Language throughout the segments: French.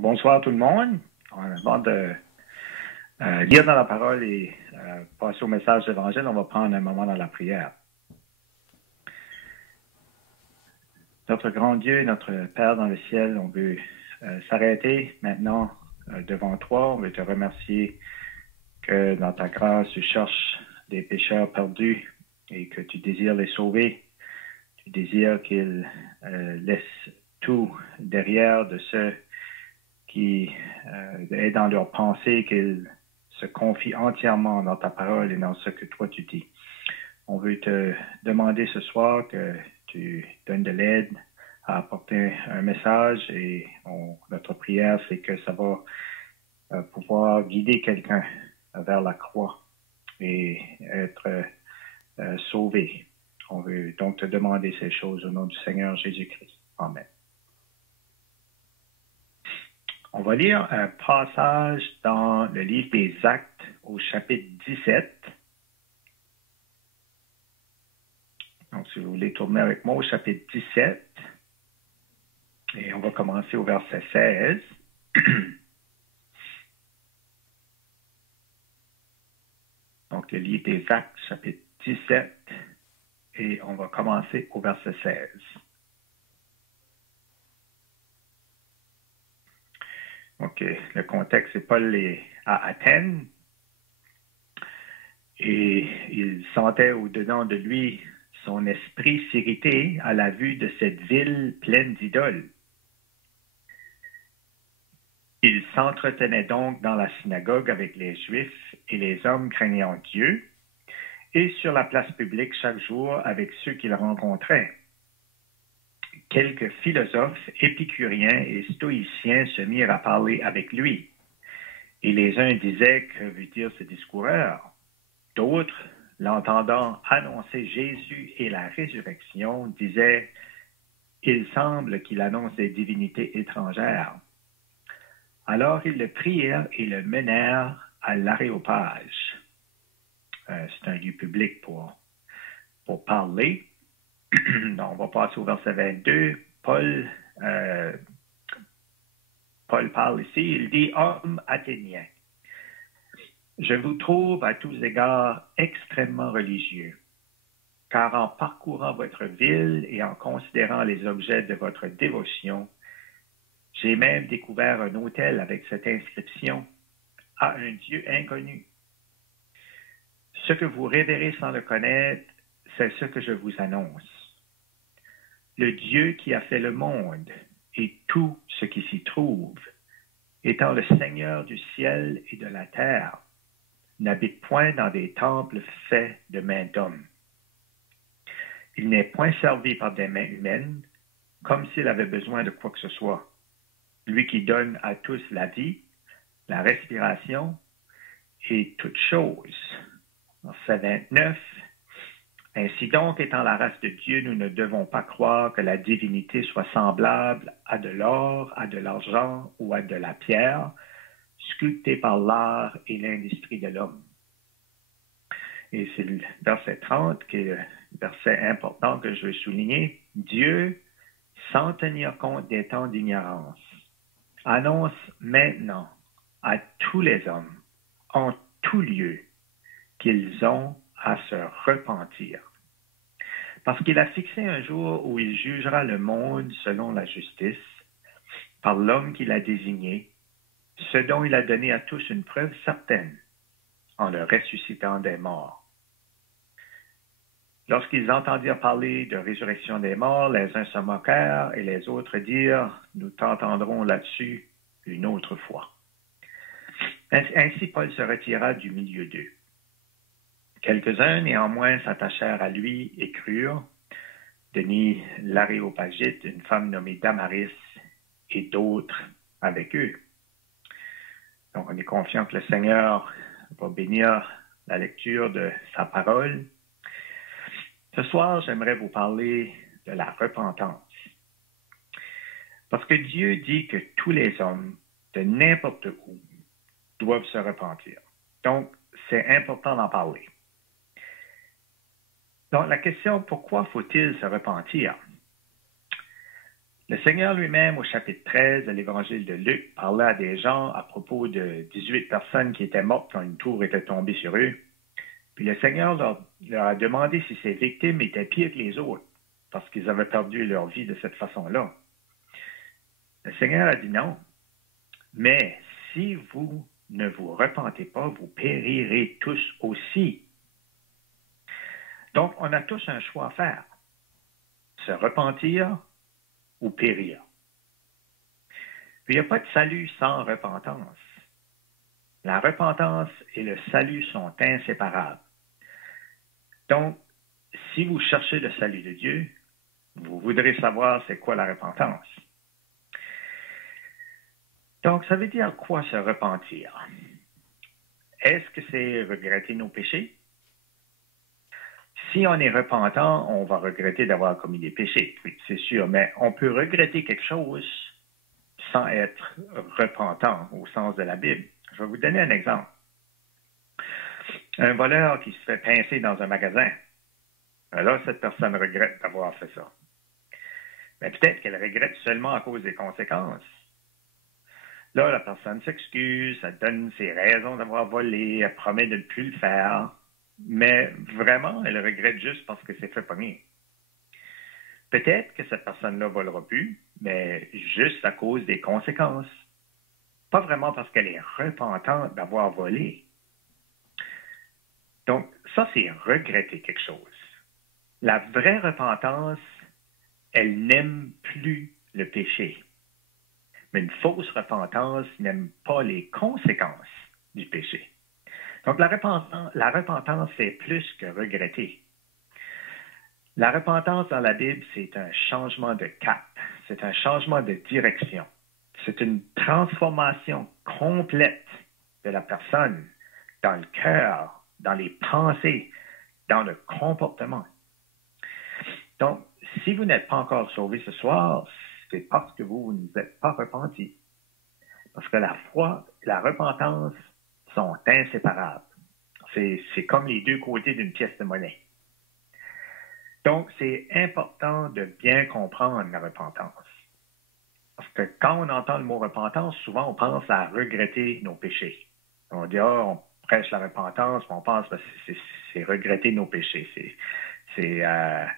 Donc, bonsoir tout le monde. Avant de lire dans la parole et passer au message d'évangile, on va prendre un moment dans la prière. Notre grand Dieu, notre Père dans le ciel, on veut s'arrêter maintenant devant toi. On veut te remercier que dans ta grâce, tu cherches des pécheurs perdus et que tu désires les sauver. Tu désires qu'ils laissent tout derrière de ceux qui est dans leur pensée, qu'ils se confient entièrement dans ta parole et dans ce que toi tu dis. On veut te demander ce soir que tu donnes de l'aide à apporter un message et notre prière, c'est que ça va pouvoir guider quelqu'un vers la croix et être sauvé. On veut donc te demander ces choses au nom du Seigneur Jésus-Christ. Amen. On va lire un passage dans le livre des Actes au chapitre 17. Donc, si vous voulez tourner avec moi au chapitre 17, et on va commencer au verset 16. Donc, le livre des Actes, chapitre 17, et on va commencer au verset 16. Donc, le contexte, c'est Paul est à Athènes et il sentait au-dedans de lui son esprit s'irriter à la vue de cette ville pleine d'idoles. Il s'entretenait donc dans la synagogue avec les Juifs et les hommes craignant Dieu et sur la place publique chaque jour avec ceux qu'il rencontrait. Quelques philosophes épicuriens et stoïciens se mirent à parler avec lui. Et les uns disaient, que veut dire ce discoureur? D'autres, l'entendant annoncer Jésus et la résurrection, disaient, il semble qu'il annonce des divinités étrangères. Alors ils le prièrent et le menèrent à l'Aréopage. C'est un lieu public pour parler. Donc, on va passer au verset 22. Paul parle ici, il dit « Hommes athéniens, je vous trouve à tous égards extrêmement religieux, car en parcourant votre ville et en considérant les objets de votre dévotion, j'ai même découvert un autel avec cette inscription « à un Dieu inconnu ». Ce que vous révérez sans le connaître, c'est ce que je vous annonce. Le Dieu qui a fait le monde et tout ce qui s'y trouve, étant le Seigneur du ciel et de la terre, n'habite point dans des temples faits de mains d'hommes. Il n'est point servi par des mains humaines, comme s'il avait besoin de quoi que ce soit. Lui qui donne à tous la vie, la respiration et toutes choses. Verset 29. Ainsi donc, étant la race de Dieu, nous ne devons pas croire que la divinité soit semblable à de l'or, à de l'argent ou à de la pierre, sculptée par l'art et l'industrie de l'homme. Et c'est le verset 30 qui est le verset important que je veux souligner. Dieu, sans tenir compte des temps d'ignorance, annonce maintenant à tous les hommes, en tout lieu, qu'ils ont à se repentir. Parce qu'il a fixé un jour où il jugera le monde selon la justice, par l'homme qu'il a désigné, ce dont il a donné à tous une preuve certaine, en le ressuscitant des morts. Lorsqu'ils entendirent parler de résurrection des morts, les uns se moquèrent et les autres dirent, nous t'entendrons là-dessus une autre fois. Ainsi Paul se retira du milieu d'eux. Quelques-uns, néanmoins, s'attachèrent à lui et crurent, Denis l'Aréopagite, une femme nommée Damaris, et d'autres avec eux. Donc, on est confiant que le Seigneur va bénir la lecture de sa parole. Ce soir, j'aimerais vous parler de la repentance. Parce que Dieu dit que tous les hommes, de n'importe où, doivent se repentir. Donc, c'est important d'en parler. Donc, la question, pourquoi faut-il se repentir? Le Seigneur lui-même, au chapitre 13 de l'Évangile de Luc, parlait à des gens à propos de 18 personnes qui étaient mortes quand une tour était tombée sur eux. Puis le Seigneur leur a demandé si ces victimes étaient pires que les autres, parce qu'ils avaient perdu leur vie de cette façon-là. Le Seigneur a dit non. Mais si vous ne vous repentez pas, vous périrez tous aussi. Donc, on a tous un choix à faire. Se repentir ou périr. Puis, il n'y a pas de salut sans repentance. La repentance et le salut sont inséparables. Donc, si vous cherchez le salut de Dieu, vous voudrez savoir c'est quoi la repentance. Donc, ça veut dire quoi se repentir? Est-ce que c'est regretter nos péchés? Si on est repentant, on va regretter d'avoir commis des péchés, oui, c'est sûr, mais on peut regretter quelque chose sans être repentant au sens de la Bible. Je vais vous donner un exemple. Un voleur qui se fait pincer dans un magasin. Alors, cette personne regrette d'avoir fait ça. Mais peut-être qu'elle regrette seulement à cause des conséquences. Là, la personne s'excuse, elle donne ses raisons d'avoir volé, elle promet de ne plus le faire, mais vraiment, elle regrette juste parce que c'est fait pogner. Peut-être que cette personne-là ne volera plus, mais juste à cause des conséquences. Pas vraiment parce qu'elle est repentante d'avoir volé. Donc, ça, c'est regretter quelque chose. La vraie repentance, elle n'aime plus le péché. Mais une fausse repentance n'aime pas les conséquences du péché. Donc, la repentance, c'est plus que regretter. La repentance dans la Bible, c'est un changement de cap, c'est un changement de direction. C'est une transformation complète de la personne dans le cœur, dans les pensées, dans le comportement. Donc, si vous n'êtes pas encore sauvé ce soir, c'est parce que vous ne vous êtes pas repenti. Parce que la foi et la repentance sont inséparables. C'est comme les deux côtés d'une pièce de monnaie. Donc, c'est important de bien comprendre la repentance. Parce que quand on entend le mot repentance, souvent on pense à regretter nos péchés. On dit, on prêche la repentance, mais on pense que c'est regretter nos péchés. Ça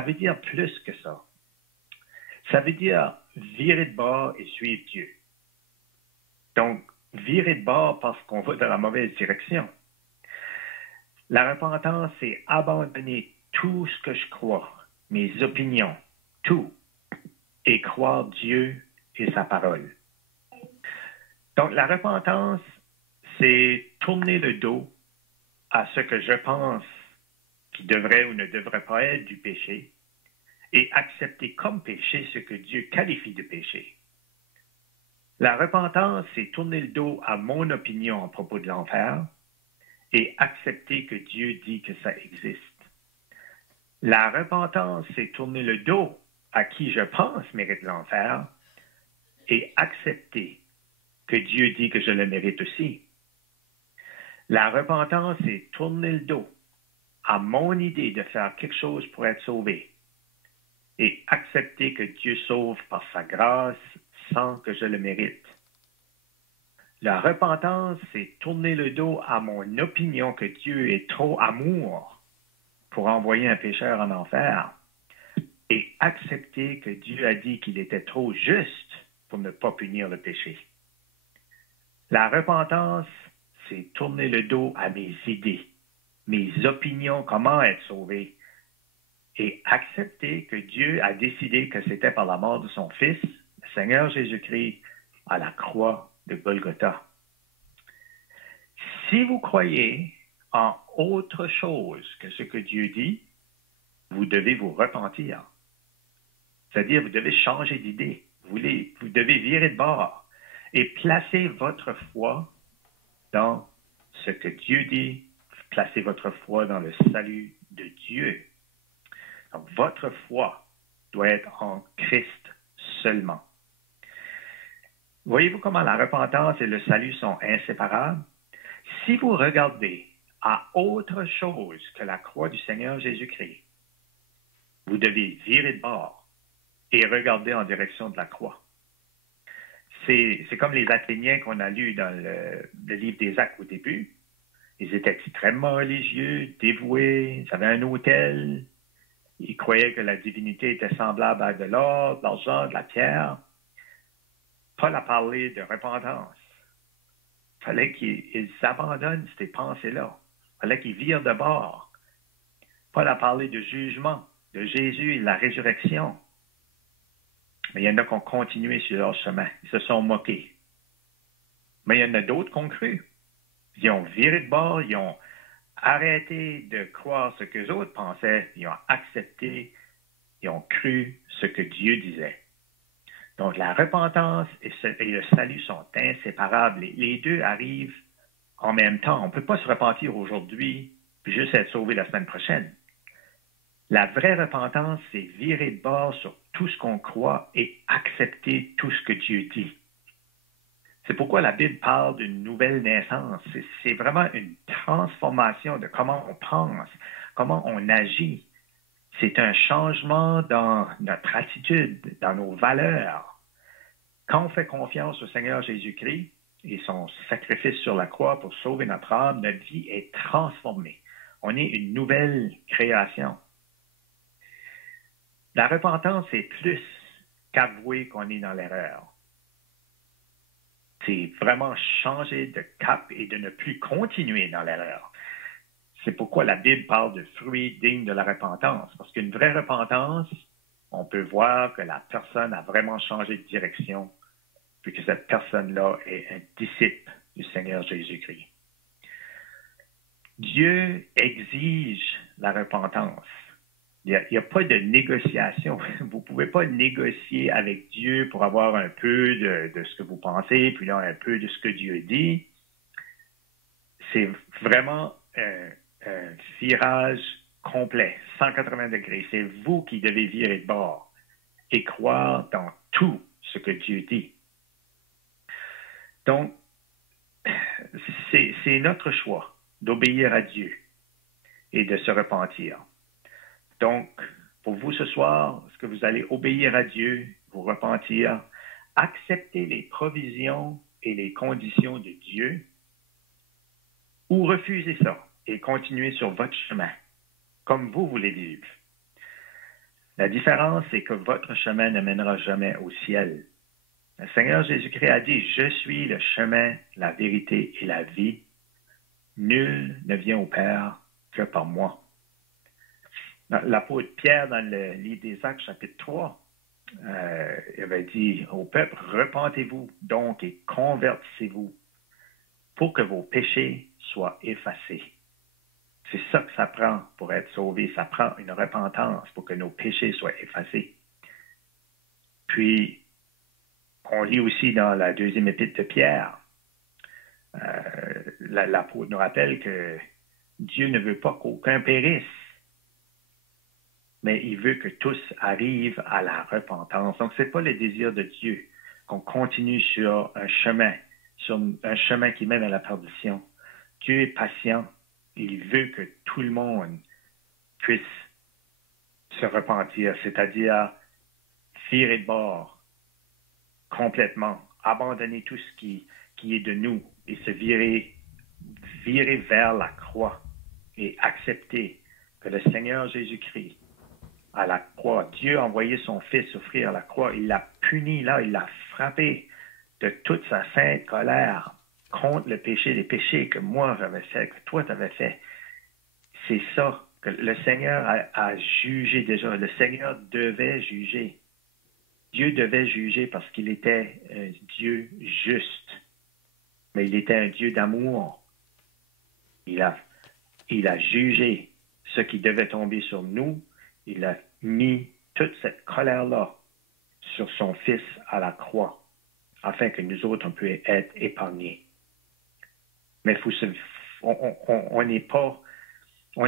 veut dire plus que ça. Ça veut dire virer de bord et suivre Dieu. Donc, virer de bord parce qu'on va dans la mauvaise direction. La repentance, c'est abandonner tout ce que je crois, mes opinions, tout, et croire Dieu et sa parole. Donc, la repentance, c'est tourner le dos à ce que je pense qui devrait ou ne devrait pas être du péché et accepter comme péché ce que Dieu qualifie de péché. La repentance, c'est tourner le dos à mon opinion à propos de l'enfer et accepter que Dieu dit que ça existe. La repentance, c'est tourner le dos à qui je pense mérite l'enfer et accepter que Dieu dit que je le mérite aussi. La repentance, c'est tourner le dos à mon idée de faire quelque chose pour être sauvé et accepter que Dieu sauve par sa grâce sans que je le mérite. La repentance, c'est tourner le dos à mon opinion que Dieu est trop amour pour envoyer un pécheur en enfer et accepter que Dieu a dit qu'il était trop juste pour ne pas punir le péché. La repentance, c'est tourner le dos à mes idées, mes opinions, comment être sauvé, et accepter que Dieu a décidé que c'était par la mort de son Fils, le Seigneur Jésus-Christ, à la croix de Golgotha. Si vous croyez en autre chose que ce que Dieu dit, vous devez vous repentir. C'est-à-dire, vous devez changer d'idée. Vous devez virer de bord et placer votre foi dans ce que Dieu dit. Placez votre foi dans le salut de Dieu. Donc, votre foi doit être en Christ seulement. Voyez-vous comment la repentance et le salut sont inséparables? Si vous regardez à autre chose que la croix du Seigneur Jésus-Christ, vous devez virer de bord et regarder en direction de la croix. C'est comme les Athéniens qu'on a lus dans le livre des Actes au début. Ils étaient extrêmement religieux, dévoués, ils avaient un autel. Ils croyaient que la divinité était semblable à de l'or, de l'argent, de la pierre. Paul a parlé de repentance. Il fallait qu'ils abandonnent ces pensées-là. Il fallait qu'ils virent de bord. Paul a parlé de jugement, de Jésus et de la résurrection. Mais il y en a qui ont continué sur leur chemin. Ils se sont moqués. Mais il y en a d'autres qui ont cru. Ils ont viré de bord, ils ont arrêté de croire ce que les autres pensaient, ils ont accepté, ils ont cru ce que Dieu disait. Donc la repentance et le salut sont inséparables. Les deux arrivent en même temps. On ne peut pas se repentir aujourd'hui puis juste être sauvé la semaine prochaine. La vraie repentance, c'est virer de bord sur tout ce qu'on croit et accepter tout ce que Dieu dit. C'est pourquoi la Bible parle d'une nouvelle naissance. C'est vraiment une transformation de comment on pense, comment on agit. C'est un changement dans notre attitude, dans nos valeurs. Quand on fait confiance au Seigneur Jésus-Christ et son sacrifice sur la croix pour sauver notre âme, notre vie est transformée. On est une nouvelle création. La repentance, c'est plus qu'avouer qu'on est dans l'erreur. C'est vraiment changer de cap et de ne plus continuer dans l'erreur. C'est pourquoi la Bible parle de fruits dignes de la repentance. Parce qu'une vraie repentance, on peut voir que la personne a vraiment changé de direction, puis que cette personne-là est un disciple du Seigneur Jésus-Christ. Dieu exige la repentance. Il n'y a pas de négociation. Vous ne pouvez pas négocier avec Dieu pour avoir un peu de ce que vous pensez, puis là, un peu de ce que Dieu dit. C'est vraiment un virage complet, 180 degrés. C'est vous qui devez virer de bord et croire dans tout ce que Dieu dit. Donc, c'est notre choix d'obéir à Dieu et de se repentir. Donc, pour vous ce soir, est-ce que vous allez obéir à Dieu, vous repentir, accepter les provisions et les conditions de Dieu, ou refuser ça et continuer sur votre chemin, comme vous voulez vivre? La différence, c'est que votre chemin ne mènera jamais au ciel. Le Seigneur Jésus-Christ a dit, « Je suis le chemin, la vérité et la vie. Nul ne vient au Père que par moi. » L'apôtre Pierre, dans le livre des Actes, chapitre 3, il avait dit au peuple, « Repentez-vous donc et convertissez-vous pour que vos péchés soient effacés. » C'est ça que ça prend pour être sauvé. Ça prend une repentance pour que nos péchés soient effacés. Puis, on lit aussi dans la deuxième épître de Pierre, l'apôtre nous rappelle que Dieu ne veut pas qu'aucun périsse, mais il veut que tous arrivent à la repentance. Donc, ce n'est pas le désir de Dieu qu'on continue sur un chemin qui mène à la perdition. Dieu est patient. Il veut que tout le monde puisse se repentir, c'est-à-dire virer de bord complètement, abandonner tout ce qui est de nous et se virer vers la croix et accepter que le Seigneur Jésus-Christ, à la croix, Dieu a envoyé son Fils souffrir à la croix. Il l'a puni, là, il l'a frappé de toute sa sainte colère contre le péché, les péchés que moi j'avais fait, que toi tu avais fait. C'est ça que le Seigneur a jugé déjà. Le Seigneur devait juger. Dieu devait juger parce qu'il était un Dieu juste. Mais il était un Dieu d'amour. Il a jugé ce qui devait tomber sur nous. Il a mis toute cette colère-là sur son Fils à la croix, afin que nous autres, on puisse être épargnés. Mais on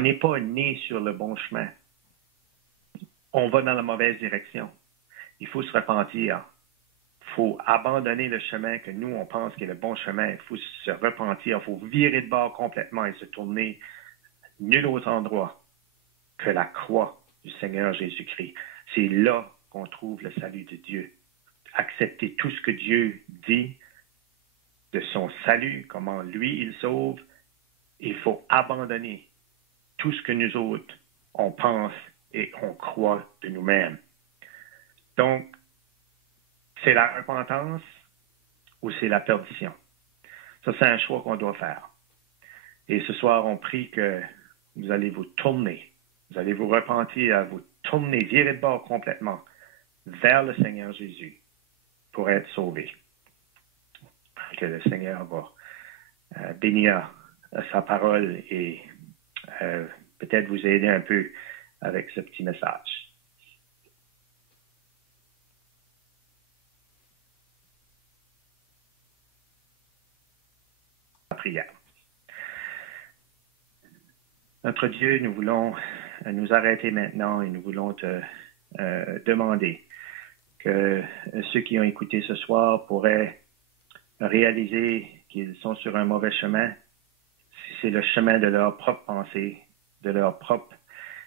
n'est pas né sur le bon chemin. On va dans la mauvaise direction. Il faut se repentir. Il faut abandonner le chemin que nous, on pense qu'est le bon chemin. Il faut se repentir. Il faut virer de bord complètement et se tourner nul autre endroit que la croix du Seigneur Jésus-Christ. C'est là qu'on trouve le salut de Dieu. Accepter tout ce que Dieu dit de son salut, comment lui il sauve. Il faut abandonner tout ce que nous autres, on pense et on croit de nous-mêmes. Donc, c'est la repentance ou c'est la perdition. Ça, c'est un choix qu'on doit faire. Et ce soir, on prie que vous allez vous tourner, vous allez vous repentir, à vous tourner, virer de bord complètement vers le Seigneur Jésus pour être sauvés. Que le Seigneur va bénir sa parole et peut-être vous aider un peu avec ce petit message. La prière. Notre Dieu, nous voulons nous arrêter maintenant et nous voulons te demander que ceux qui ont écouté ce soir pourraient réaliser qu'ils sont sur un mauvais chemin, si c'est le chemin de leur propre pensée, de leurs propres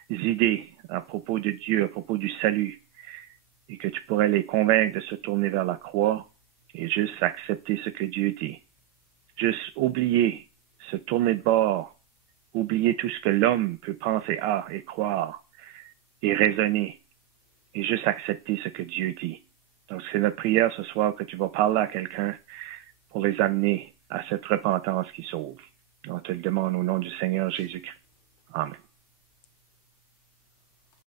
idées à propos de Dieu, à propos du salut, et que tu pourrais les convaincre de se tourner vers la croix et juste accepter ce que Dieu dit. Juste oublier, se tourner de bord, oublier tout ce que l'homme peut penser à et croire et raisonner et juste accepter ce que Dieu dit. Donc, c'est notre prière ce soir que tu vas parler à quelqu'un pour les amener à cette repentance qui sauve. On te le demande au nom du Seigneur Jésus-Christ. Amen.